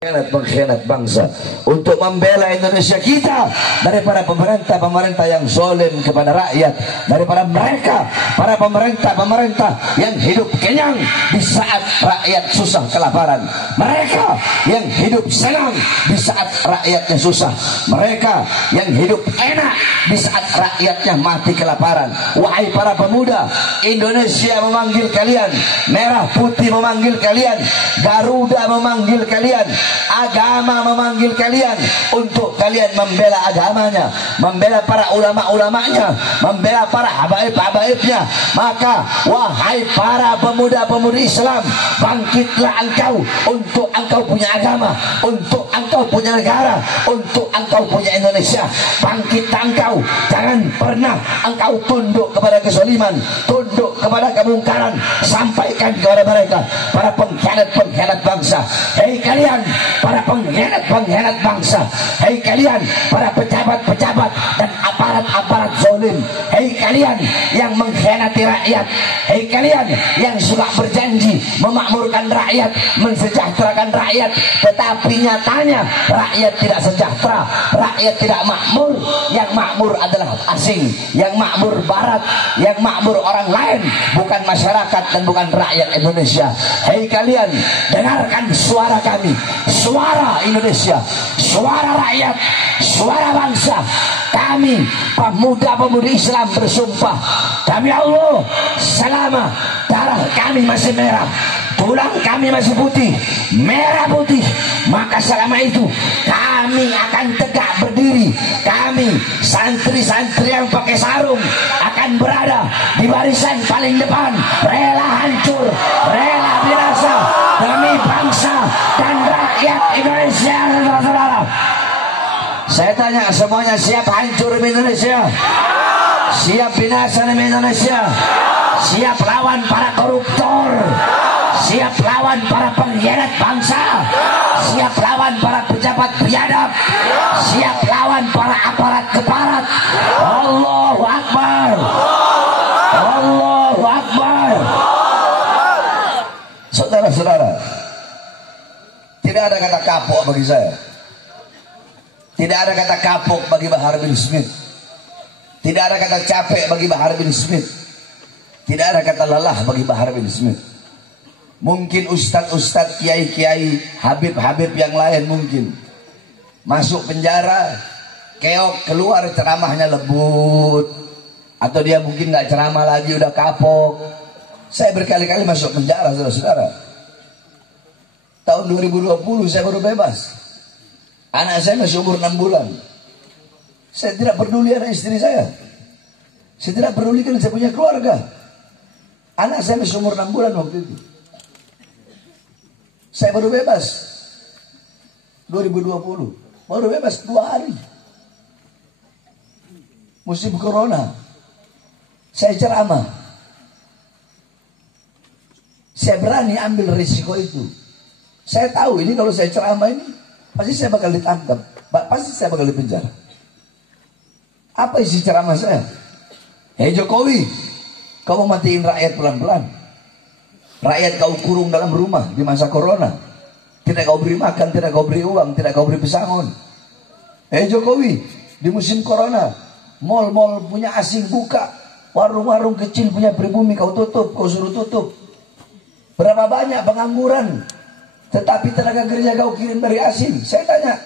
Pengkhianat bangsa untuk membela Indonesia kita daripada pemerintah yang zalim kepada rakyat, daripada mereka para pemerintah yang hidup kenyang di saat rakyat susah kelaparan, mereka yang hidup senang di saat rakyatnya susah, mereka yang hidup enak di saat rakyatnya mati kelaparan. Wahai para pemuda, Indonesia memanggil kalian, merah putih memanggil kalian, Garuda memanggil kalian, agama memanggil kalian untuk kalian membela agamanya, membela para ulama-ulamanya, membela para habaib-habaibnya. Maka wahai para pemuda-pemudi Islam, bangkitlah engkau untuk engkau punya agama, untuk engkau punya negara, untuk engkau punya Indonesia. Bangkitlah engkau, jangan pernah engkau tunduk kepada kezaliman, tunduk kepada kemungkaran. Sampaikan kepada mereka, para pengkhianat bangsa, hei kalian para pengkhianat bangsa, hei kalian para pejabat-pejabat dan aparat-aparat zalim, hei kalian yang mengkhianati rakyat, hei kalian yang suka berjanji memakmurkan rakyat, mensejahterakan rakyat, tetapi nyatanya rakyat tidak sejahtera, rakyat tidak makmur. Yang makmur adalah asing, yang makmur barat, yang makmur orang lain, bukan masyarakat dan bukan rakyat Indonesia. Hei kalian, dengarkan suara kami, suara Indonesia, suara rakyat, suara bangsa. Kami pemuda-pemudi Islam bersumpah demi Allah, selama darah kami masih merah, tulang kami masih putih, merah putih, maka selama itu kami akan tegak berdiri. Kami santri-santri yang pakai sarung akan berada di barisan paling depan, rela hancur, rela binasa demi bangsa dan rakyat Indonesia. Saudara-saudara, saya tanya semuanya, siap hancur demi Indonesia? Siap binasa demi Indonesia? Siap lawan para koruptor? Siap lawan para pengkhianat bangsa? Siap lawan para pejabat biadab? Siap lawan para aparat keparat? Allahu Akbar, Allahu Akbar. Saudara-saudara, tidak ada kata kapok bagi saya, tidak ada kata kapok bagi Bahar bin Smith, tidak ada kata capek bagi Bahar bin Smith, tidak ada kata lelah bagi Bahar bin Smith. Mungkin ustadz-ustadz, kiai-kiai, habib-habib yang lain mungkin masuk penjara, keok, keluar ceramahnya lebut, atau dia mungkin nggak ceramah lagi udah kapok. Saya berkali-kali masuk penjara, saudara-saudara. Tahun 2020 saya baru bebas. Anak saya masih umur 6 bulan. Saya tidak peduli anak istri saya, saya tidak peduli kan saya punya keluarga. Anak saya masih umur 6 bulan waktu itu. Saya baru bebas 2020, baru bebas 2 hari. Musim corona, saya ceramah. Saya berani ambil risiko itu. Saya tahu ini kalau saya ceramah ini pasti saya bakal ditangkap, pasti saya bakal dipenjara. Apa isi ceramah saya? Hei Jokowi, kau mau matiin rakyat pelan-pelan. Rakyat kau kurung dalam rumah di masa corona. Tidak kau beri makan, tidak kau beri uang, tidak kau beri pesangon. Hei Jokowi, di musim corona, mal-mal punya asing buka, warung-warung kecil punya pribumi kau tutup, kau suruh tutup. Berapa banyak pengangguran, tetapi tenaga kerja kau kirim dari asing. Saya tanya,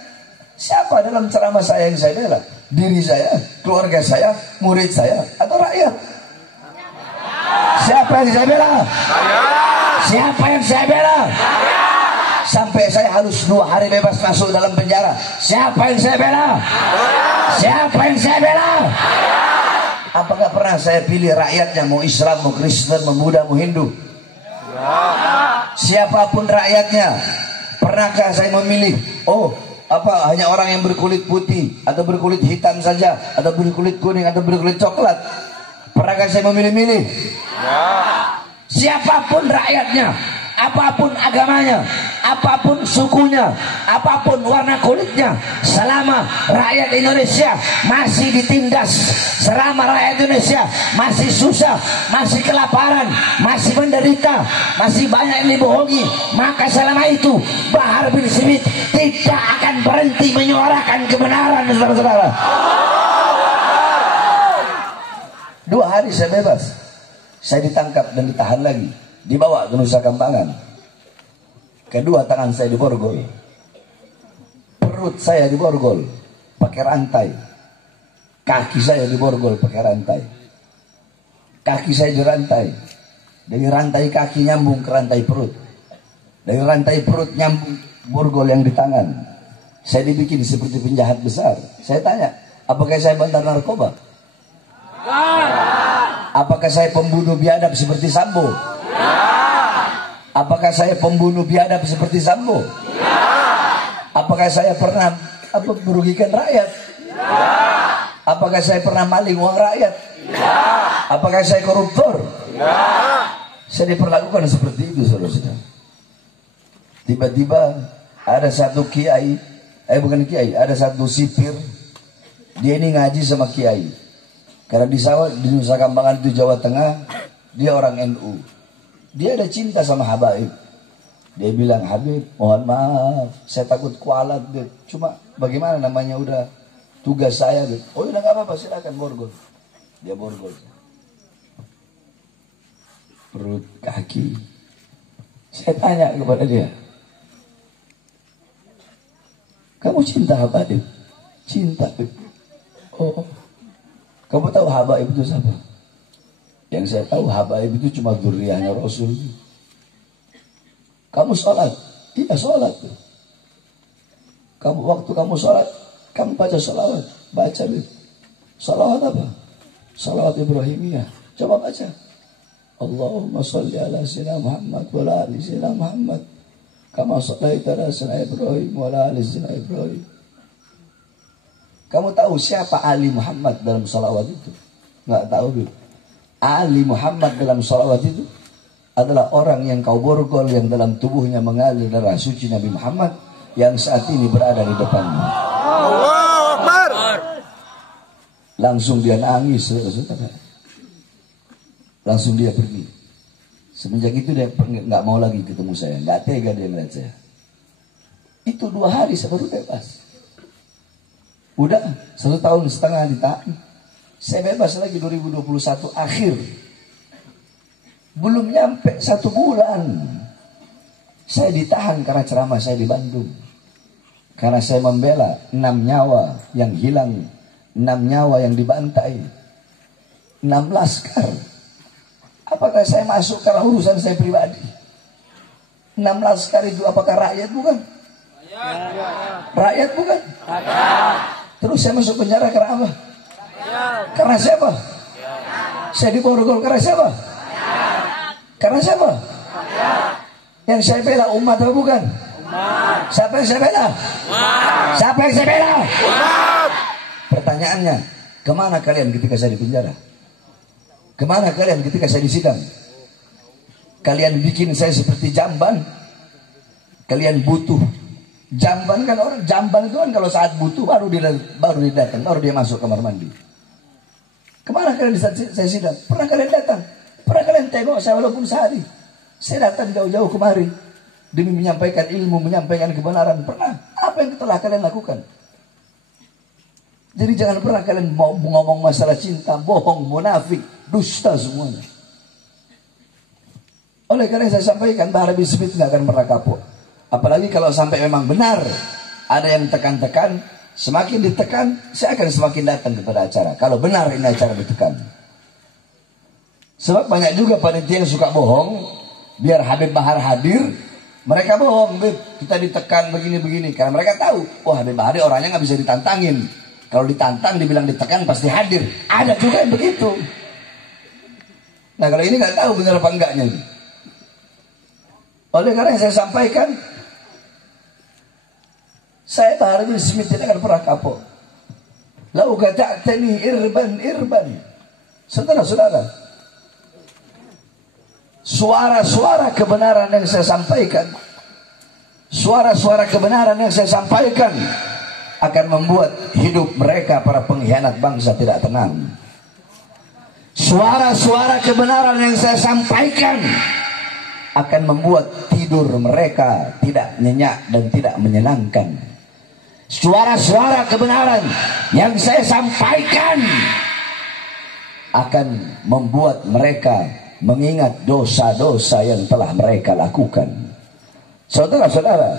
siapa dalam ceramah saya yang saya bela? Diri saya, keluarga saya, murid saya, atau rakyat? Siapa yang saya bela? Siapa yang saya bela? Sampai saya harus 2 hari bebas masuk dalam penjara. Siapa yang saya bela? Siapa yang saya bela? Apakah pernah saya pilih rakyatnya, mau Islam, mau Kristen, mau Buddha, mau Hindu? Siapapun rakyatnya, pernahkah saya memilih, oh apa hanya orang yang berkulit putih atau berkulit hitam saja, atau berkulit kuning atau berkulit coklat? Pernahkah saya memilih-milih? Siapapun rakyatnya, apapun agamanya, apapun sukunya, apapun warna kulitnya, selama rakyat Indonesia masih ditindas, selama rakyat Indonesia masih susah, masih kelaparan, masih menderita, masih banyak yang dibohongi, maka selama itu Bahar bin Smith tidak akan berhenti menyuarakan kebenaran, saudara-saudara. 2 hari saya bebas. Saya ditangkap dan ditahan lagi, dibawa ke Nusa Kambangan. Kedua tangan saya diborgol, perut saya diborgol pakai rantai, kaki saya diborgol pakai rantai, kaki saya dirantai, dari rantai kaki nyambung ke rantai perut, dari rantai perut nyambung borgol yang di tangan. Saya dibikin seperti penjahat besar. Saya tanya, apakah saya bandar narkoba? Apakah saya pembunuh biadab seperti Sambo? Apakah saya pembunuh biadab seperti Sambo? Apakah saya pernah merugikan rakyat? Apakah saya pernah maling uang rakyat? Apakah saya koruptor? Saya diperlakukan seperti itu, saudara-saudara. Tiba-tiba ada satu kiai, bukan kiai, ada satu sipir. Dia ini ngaji sama kiai. Karena di Nusa Kambangan itu Jawa Tengah, dia orang NU. Dia ada cinta sama Habaib. Dia bilang, Habib, mohon maaf, saya takut kualat, Beb. Cuma bagaimana namanya udah tugas saya, Beb. Oh udah gak apa-apa, silakan borgol. Dia borgol. Perut, kaki. Saya tanya kepada dia, kamu cinta Habaib? Cinta, Beb. Oh, kamu tahu Habaib itu siapa? Yang saya tahu Habaib itu cuma dzurriyyahnya Rasul. Kamu sholat? Iya sholat. Waktu kamu sholat, kamu baca sholawat. Baca, Beb. Sholawat apa? Sholawat Ibrahimiyah. Coba baca. Allahumma sholli ala sayyidina Muhammad wa ala ali sayyidina Muhammad. Kama shallaita ala sayyidina Ibrahim wa ala ali sayyidina Ibrahim. Kamu tahu siapa Ali Muhammad dalam sholawat itu? Nggak tahu, Beb. Ali Muhammad dalam sholawat itu adalah orang yang kau borgol, yang dalam tubuhnya mengalir darah suci Nabi Muhammad yang saat ini berada di depanmu. Allahu Akbar. Langsung dia nangis, saudara. Langsung dia pergi. Semenjak itu dia nggak mau lagi ketemu saya, nggak tega dia melihat saya. Itu 2 hari saya baru bebas. Udah 1,5 tahun ditahan. Saya bebas lagi 2021 akhir. Belum nyampe 1 bulan. Saya ditahan karena ceramah saya di Bandung. Karena saya membela 6 nyawa yang hilang, 6 nyawa yang dibantai, 6 laskar. Apakah saya masuk karena urusan saya pribadi? 6 laskar itu apakah rakyat bukan? Rakyat bukan? Terus saya masuk penjara karena apa? Karena siapa? Saya diborgol karena siapa? Karena siapa? Yang saya bela umat atau bukan? Siapa yang saya bela? Siapa yang saya bela? Pertanyaannya, kemana kalian ketika saya di penjara? Kemana kalian ketika saya di sidang? Kalian bikin saya seperti jamban? Kalian butuh jamban kan, orang jamban itu kan kalau saat butuh baru dia datang, baru dia masuk kamar mandi. Kemana kalian di saat saya sidang? Pernah kalian datang? Pernah kalian tengok saya walaupun sehari? Saya datang jauh-jauh kemari demi menyampaikan ilmu, menyampaikan kebenaran. Pernah? Apa yang telah kalian lakukan? Jadi jangan pernah kalian mau ngomong masalah cinta, bohong, munafik, dusta semuanya. Oleh karena saya sampaikan, Bahar bin Smith nggak akan pernah kapok. Apalagi kalau sampai memang benar ada yang tekan-tekan, semakin ditekan, saya akan semakin datang kepada acara. Kalau benar ini acara ditekan. Sebab banyak juga panitia yang suka bohong, biar Habib Bahar hadir, mereka bohong, Beb, kita ditekan begini-begini. Karena mereka tahu, oh Habib Bahar orangnya nggak bisa ditantangin. Kalau ditantang, dibilang ditekan, pasti hadir. Ada juga yang begitu. Nah kalau ini nggak tahu benar apa enggaknya. Oleh karena yang saya sampaikan, saya Bahar bin Smith tidak akan pernah kapok. Lau gata'tani irban. Saudara-saudara, suara-suara kebenaran yang saya sampaikan, suara-suara kebenaran yang saya sampaikan akan membuat hidup mereka para pengkhianat bangsa tidak tenang. Suara-suara kebenaran yang saya sampaikan akan membuat tidur mereka tidak nyenyak dan tidak menyenangkan. Suara-suara kebenaran yang saya sampaikan akan membuat mereka mengingat dosa-dosa yang telah mereka lakukan. Saudara-saudara,